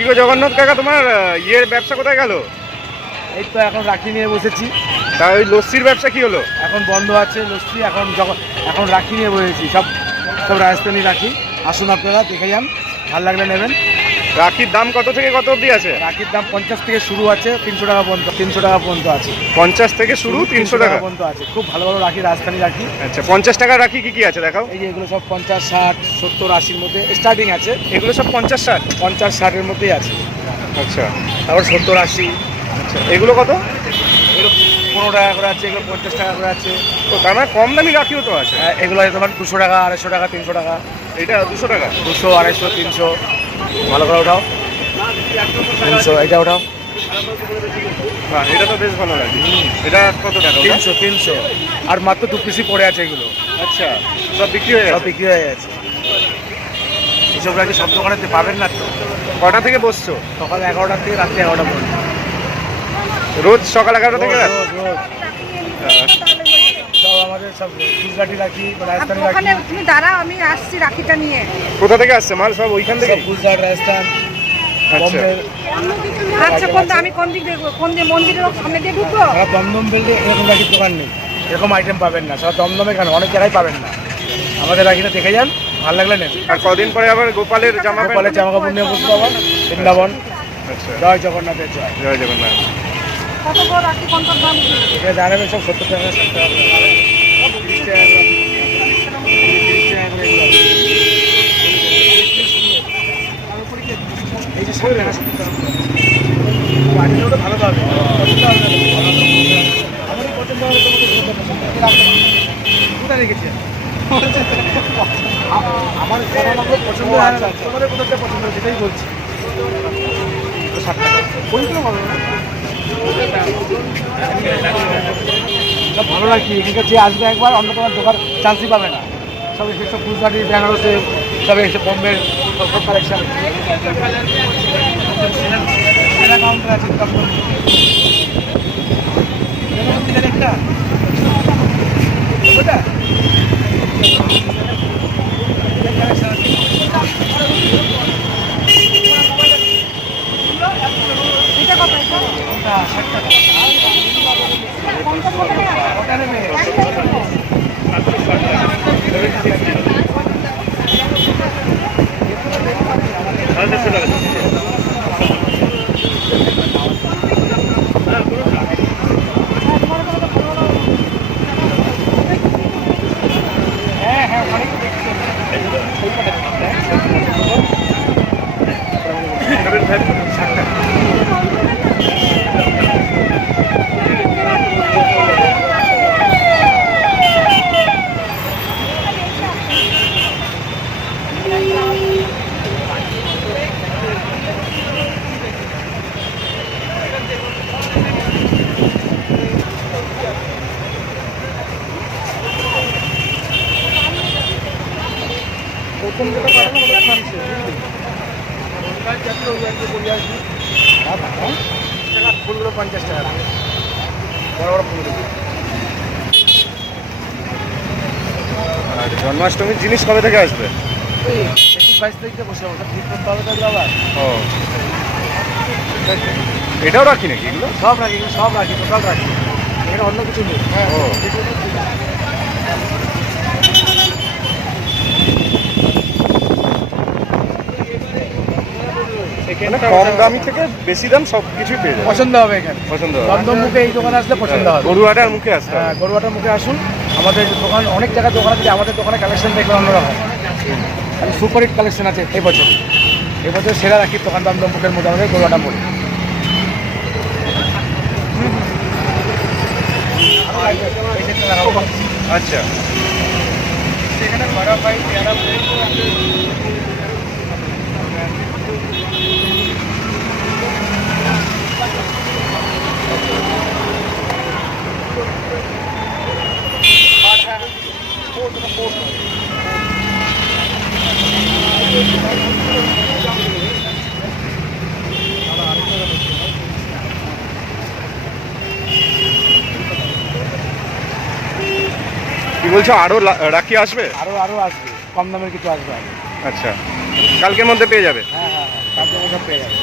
কি গো জগন্নাথ কাকা তোমার ইয়ের ব্যবসা কোথায় গেল? এই তো এখন রাখি নিয়ে বসেছি। তা ওই লস্যির ব্যবসা কি হলো? এখন বন্ধ আছে লস্যি এখন যখন এখন রাখি নিয়ে বসেছি সব সব রাজস্থানি রাখি। আসুন আপনারা দেখে যান ভালো লাগলে নেবেন। রাখির দাম কত থেকে কত অবধি আছে? রাখির দাম পঞ্চাশ থেকে শুরু আছে তিনশো টাকা পর্যন্ত তিনশো টাকা পর্যন্ত আছে। পঞ্চাশ থেকে শুরু তিনশো টাকা পর্যন্ত আছে। খুব ভালো ভালো রাখি রাজস্থানি রাখি। আচ্ছা পঞ্চাশ টাকা রাখি কি কি আছে দেখাও? এই যে এগুলো সব পঞ্চাশ ষাট সত্তর আশির মধ্যে স্টার্টিং আছে। এগুলো সব পঞ্চাশ ষাট? পঞ্চাশ ষাটের মধ্যেই আছে। আচ্ছা। তারপর সত্তর আশি। আচ্ছা এগুলো কত? এগুলো পনেরো টাকা করে আছে এগুলো পঞ্চাশ টাকা করে আছে। তো তার মানে কম দামি রাখিও তো আছে। হ্যাঁ, এগুলো তোমার দুশো টাকা আড়াইশো টাকা তিনশো টাকা। এটা দুশো টাকা? দুশো আড়াইশো তিনশো। ভালো করে ওঠাও তিনশো এটা ওঠাও বাহ এটা তো বেশ ভালো লাগে। এটা কত টাকা তিনশো তিনশো। আর মাত্র দু পিসি পড়ে আছে এগুলো। আচ্ছা সব বিক্রি হয়ে সব বিক্রি হয়ে গেছে। এসব রাখি সব দোকানেতে পাবেন না তো? কটা থেকে বসছো? সকাল এগারোটা থেকে রাত্রি এগারোটা পর্যন্ত। রোজ সকাল এগারোটা থেকে? রোজ, রোজ। সব গুজরাটি রাখি রাজস্থানি রাখি। ওখানে তুমি দাঁড়াও আমি আসছি রাখিটা নিয়ে। কোথা থেকে আসছে? মাল সব ওইখান থেকে সব গুজরাট রাজস্থান আচ্ছা। আচ্ছা কোন আমি কোন দিক দেখব কোন দিকে মন্দিরের সামনে দিয়ে ঢুকবো? দমদম বেল্টে এরকম রাখির দোকান নেই। এরকম আইটেম পাবেন না। সারা দমদমে কেন অনেক জায়গায় পাবেন না। আমাদের রাখিটা দেখে যান ভালো লাগলে নেন। আর কদিন পরে আবার গোপালের জামা গোপালের জামা কাপড় নিয়ে বসতে পাবেন বৃন্দাবন। আচ্ছা। জয় জগন্নাথের জয়। জয় জগন্নাথ। কত বড় রাখি কোন কোন দাম? এটা জানাবেন সব সত্তর টাকা। সব আছে। আছে সত্তর টাকা। ভালো পাবে। আমারই পছন্দ হবে, তোমাকে পছন্দ কোথায় রেখেছেন? আ- আমার আমার পছন্দ হয় না তোমাদের কোথাটা পছন্দ সেটাই বলছি তো ষাট হবে না সব ভালো লাগছে এখানকার যে আসবে একবার, অন্য কোনো দোকান চান্সই পাবে না। সব সব গুজরাটি বেনারসে সব এসে বোম্বে সব কালেকশন কাউন্টার আছে একটা কোনটা বলবে? ওটা নেবে একটা নেব। হ্যাঁ হ্যাঁ অনেক প্রথম যেটা পাঠানো ওটা ফ্রান্সে বুঝলি ওটা যাচ্ছে ওই একটু বলে আসবি হ্যাঁ হ্যাঁ টাকা ফুলগুলো পঞ্চাশ টাকা। বড় বড় ফুলগুলো আর জন্মাষ্টমীর জিনিস কবে থেকে আসবে একুশ বাইশ তারিখে বসে ওটা ঠিক করতে হবে তাহলে আবার ও এটাও রাখি নাকি এগুলো সব রাখি সব রাখি টোটাল রাখি এখানে অন্য কিছু নেই হ্যাঁ ও। মানে কম দামি থেকে বেশি দাম সব কিছুই পেয়ে যাবে পছন্দ হবে এখানে। পছন্দ হবে। দমদম মুখে এই দোকানে আসলে পছন্দ হবে। গরুয়াটার মুখে আসতে হ্যাঁ গরুয়াটার মুখে আসুন। আমাদের দোকান অনেক জায়গায় দোকান আছে আমাদের দোকানে কালেকশন দেখবেন অন্যরকম। সুপার হিট কালেকশন আছে এই বছর। এই বছর সেরা রাখি দোকান দমদম মুখের মধ্যে আমাদের গরুয়াটা মোড়। আচ্ছা। সেখানে বড় ভাই পেয়ারা কি বলছো আরও লা- রাখি আসবে? আরও আরও আসবে। কম দামের কিছু আসবে আচ্ছা। কালকের মধ্যে পেয়ে যাবে? হ্যাঁ হ্যাঁ হ্যাঁ সব পেয়ে যাবে।